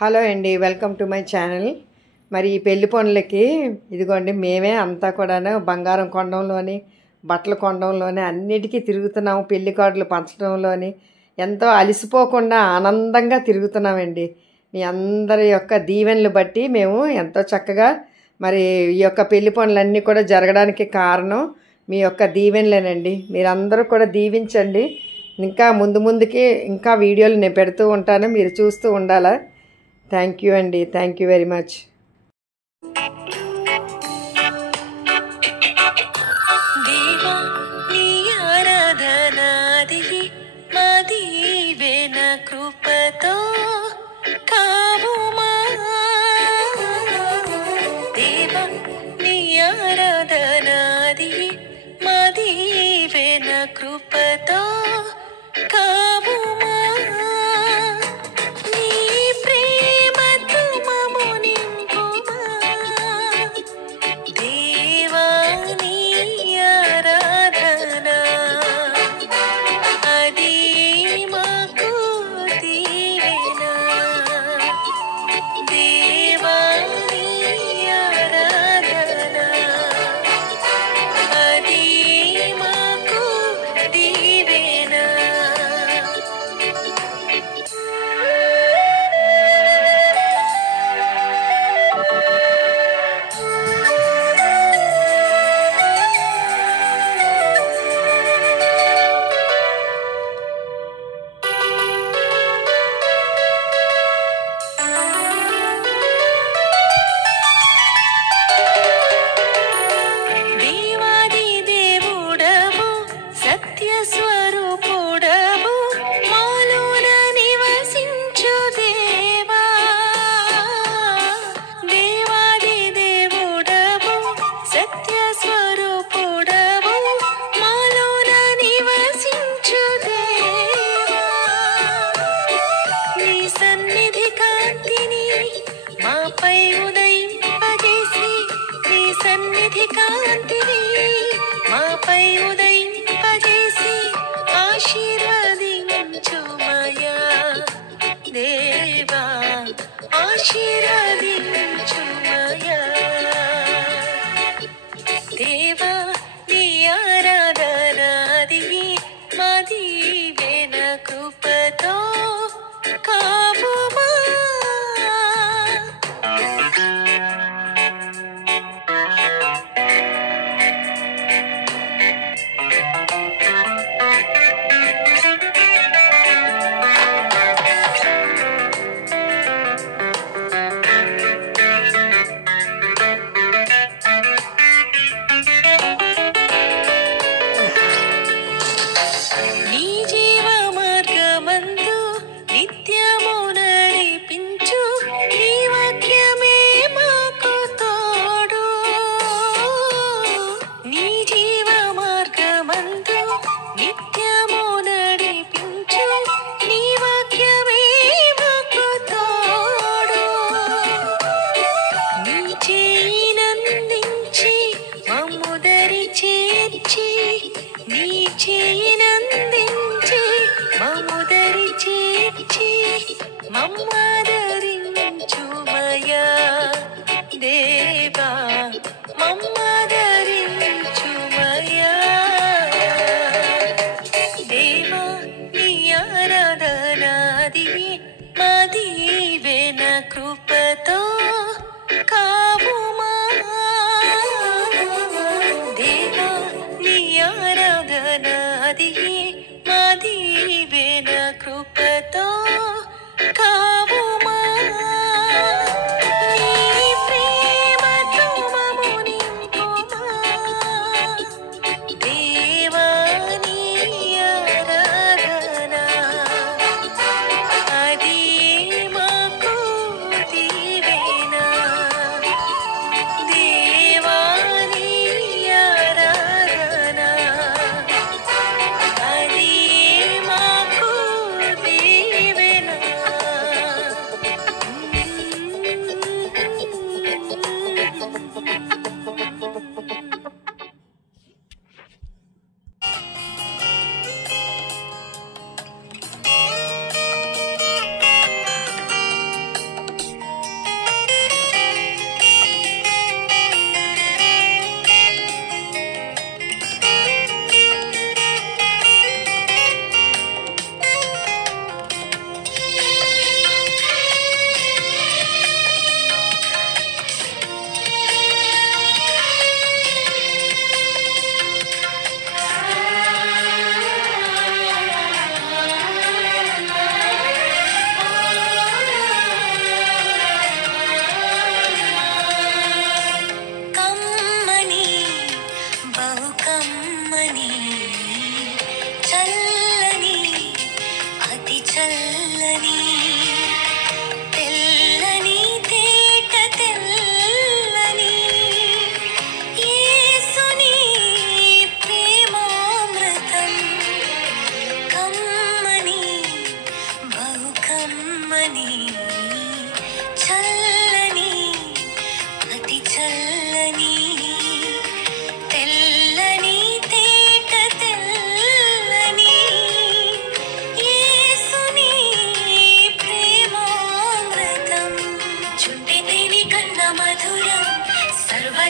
Hello అండి, welcome to my channel. మరి ఈ పెళ్లి పనులకి ఇదిగోండి మేమే అంతా కూడాను బంగారం కొనడంలోని, బట్టలు కొనడంలోని అన్నిటికీ తిరుగుతున్నాము. పెళ్లి కార్డులు పంచడంలోని ఎంతో అలసిపోకుండా ఆనందంగా తిరుగుతున్నామండి. మీ అందరి యొక్క దీవెనలు బట్టి మేము ఎంతో చక్కగా మరి ఈ యొక్క పెళ్లి పనులన్నీ కూడా జరగడానికి కారణం మీ యొక్క దీవెనలేనండి. మీరందరూ కూడా దీవించండి. ఇంకా ముందుకి ఇంకా వీడియోలు నేను పెడుతూ ఉంటాను, మీరు చూస్తూ ఉండాలా. థ్యాంక్ యూ అండి, థ్యాంక్ యూ వెరీ మచ్. దేవా నీ ఆరాధనాది మా దీవెన కృపతో కావుమా. దేవా నీ ఆరాధనాది మా దీవెన కృపతో కావుమా. నీ ప్రేమతో మమ్ము నింపుమా. దేవా నీ ఆరాధన అది మాకు దీవెన. దేవా నీ ఆరాధన అది మాకు దీవెన. దేవాది దేవుడవు సత్య స్వరూపుడవు మాలోన నివసించు దేవా. దేవాది దేవుడవు సత్య స్వరూపుడవు మాలోన నివసించు దేవా. నీ సన్నిధి కాంతిని మాపై ఉదయింపజేసి, నీ సన్నిధి కాంతిని మాపై ఉదయింపజేసి ఆశీర్వదించుమయా. దేవా ఆశీర్వదించుమయా. దేవా నీ ఆరాధనాది మా దీవెన కృపతో కావుమా.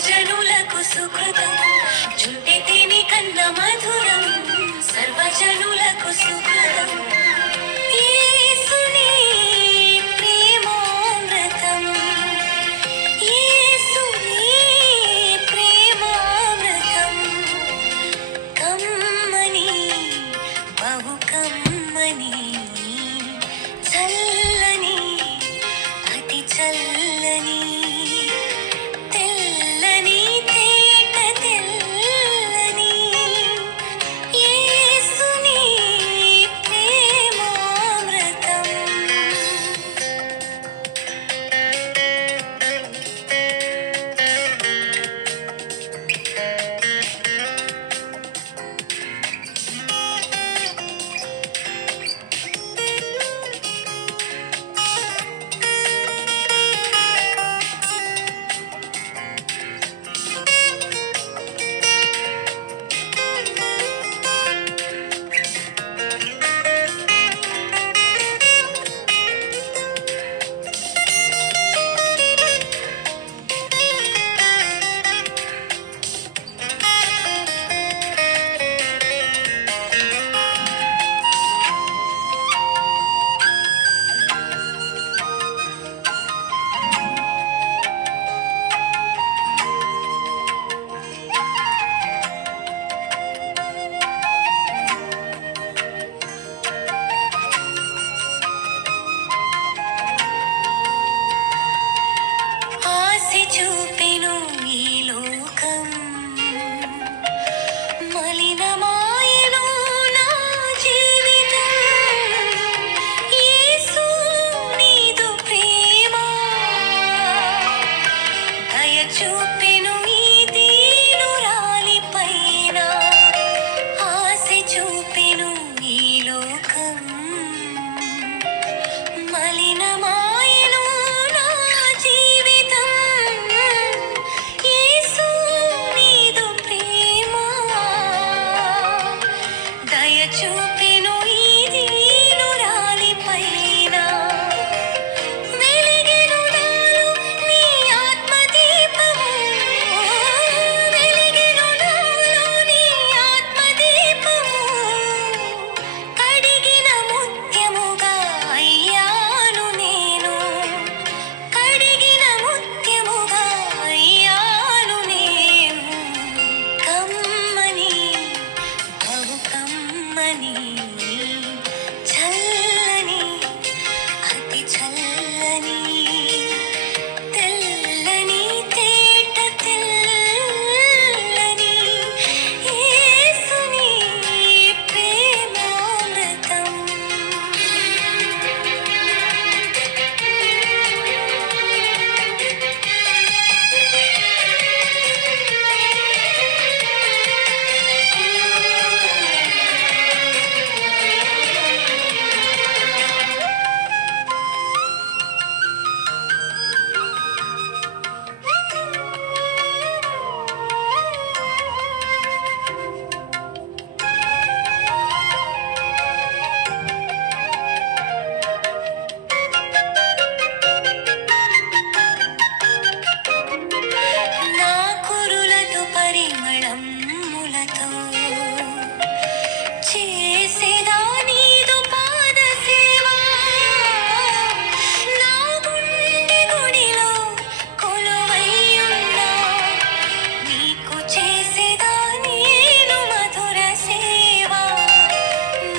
సర్వజనులకు సుకృతం చుంటి తేనె కన్న మధురం సర్వజనులకు సుకృతం యేసుని ప్రేమామృతం యేసుని ప్రేమామృతం కమ్మని బహు కమ్మని చల్లని అతి చల్లని తెల్లని తేట తెల్లని యేసుని ప్రేమామృతం ఆశ చూపెను ఈ లోకం మలినమాయెను నా జీవితం యేసు నీదు ప్రేమ దయ చూపెను ఈ దీనురాలిపైన ఆశ చూపెను ఈ లోకం మలినమాయెను నా జీవితం యేసు నీదు ప్రేమ దయ చూపెను ఈ దీనురాలిపైన వెలిగెను నాలో నీ ఆత్మదీపము వెలిగెను నాలో నీ ఆత్మదీపము కడిగిన ముత్యముగా అయ్యాను నేను కడిగిన ముత్యముగా అయ్యాను నేను కమ్మని బహు కమ్మని చల్లని అతి చల్లని తెల్లని తేట తెల్లని యేసుని ప్రేమామృతం నా కురులతో పరిమళం ములతో చేసేదా నీదు పాద సేవ నా గుండె గుడిలో కొలువైయున్నా నీకు చేసేదా నేను మధుర సేవ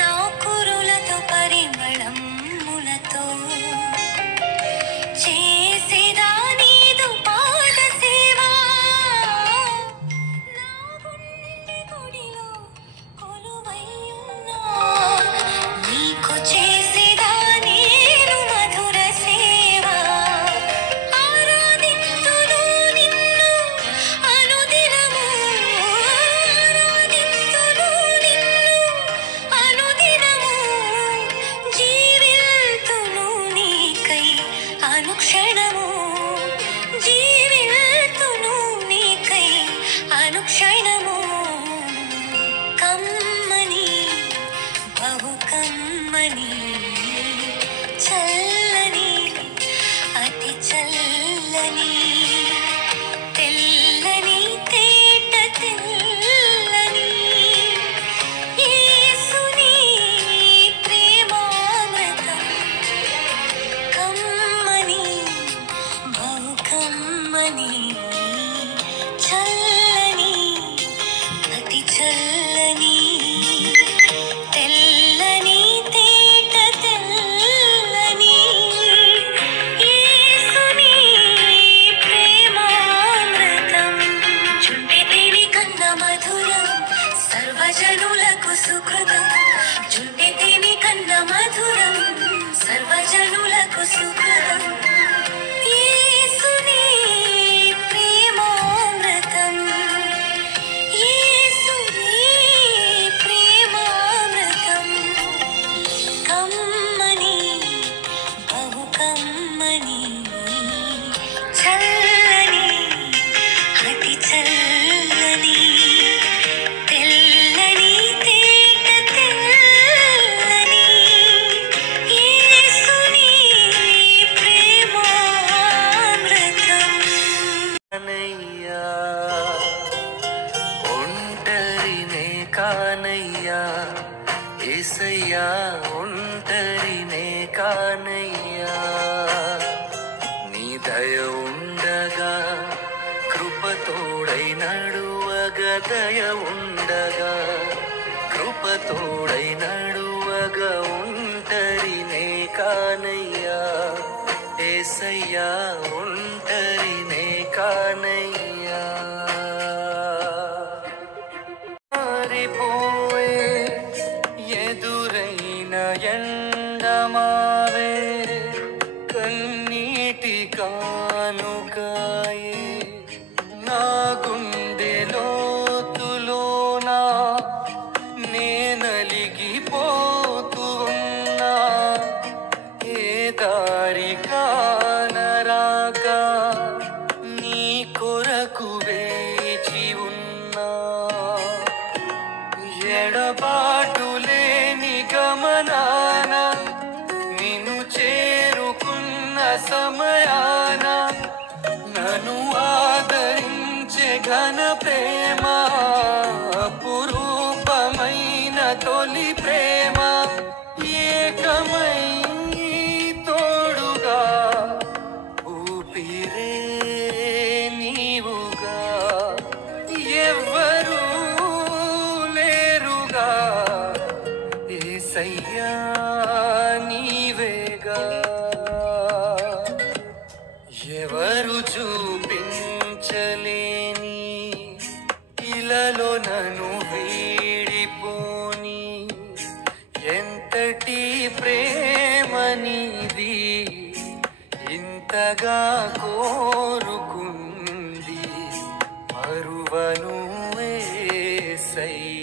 నా కురులతో పరిమళం ములతో చేసేదా నీదు పాద సేవ నా గుండె గుడిలో కొలువైయున్నా నీకు చేసేదా నేను మధుర సేవ ఆరాధింతును నిన్ను అనుదినము ఆరాధింతును నిన్ను అనుదినము జీవితును నీకై అనుక్షణము జీవితును నీకై అనుక్షణము కమ్మని బహు కమ్మని చల్లని అతి చల్లని తెల్లని కమ్మని చల్లని అతి చల్లని తెల్లని తేట తెల్లని యేసుని ప్రేమామృతం చుంటి తేనె కన్న మధురం సర్వజనులకు సుకృతం చుంటి తేనె కన్న మధురం సర్వజనులకు సుకృతం యేసుని ప్రేమామృతం యేసుని ప్రేమామృతం కమ్మని బహు కమ్మని చల్లని అతి చల్లని తెల్లని తేట తెల్లని యేసుని ప్రేమామృతం కానయ్యా ఒంటరినే కానయ్యా యేసయ్యా ఒంటరినే కానయ్యా నీ దయ ఉండగా కృపతోడై నడువగా దయ ఉండగా కృపతోడై నడువగా ఒంటరినే కానయ్యా యేసయ్యా ఒంటరినే కానయ్యా మారిపోయే ఎదురైన ఎండమావే కన్నీటి కానుకాయే నా గుండె లోతులోనా నే నలిగిపోతూ ఉన్నా ఏ దారి కానరాక నీ కొరకు వేచి ఉన్నా ఎడబాటు లేని గమనాన నిన్ను చేరుకున్న సమయాన నన్ను ఆదరించే ఘన ప్రేమ అపురూపమైన తొలి ప్రేమ ఏకమై తోడుగా ఊపిరే నీవుగా ఎవ్వరూ లేరుగా యేసయ్యా నీవేగా ఎవరు చూపించలేని ఇలలో నన్ను వీడిపోని ఎంతటి ప్రేమ నీది ఇంతగా కోరుకుంది మరువను యేసయ్యా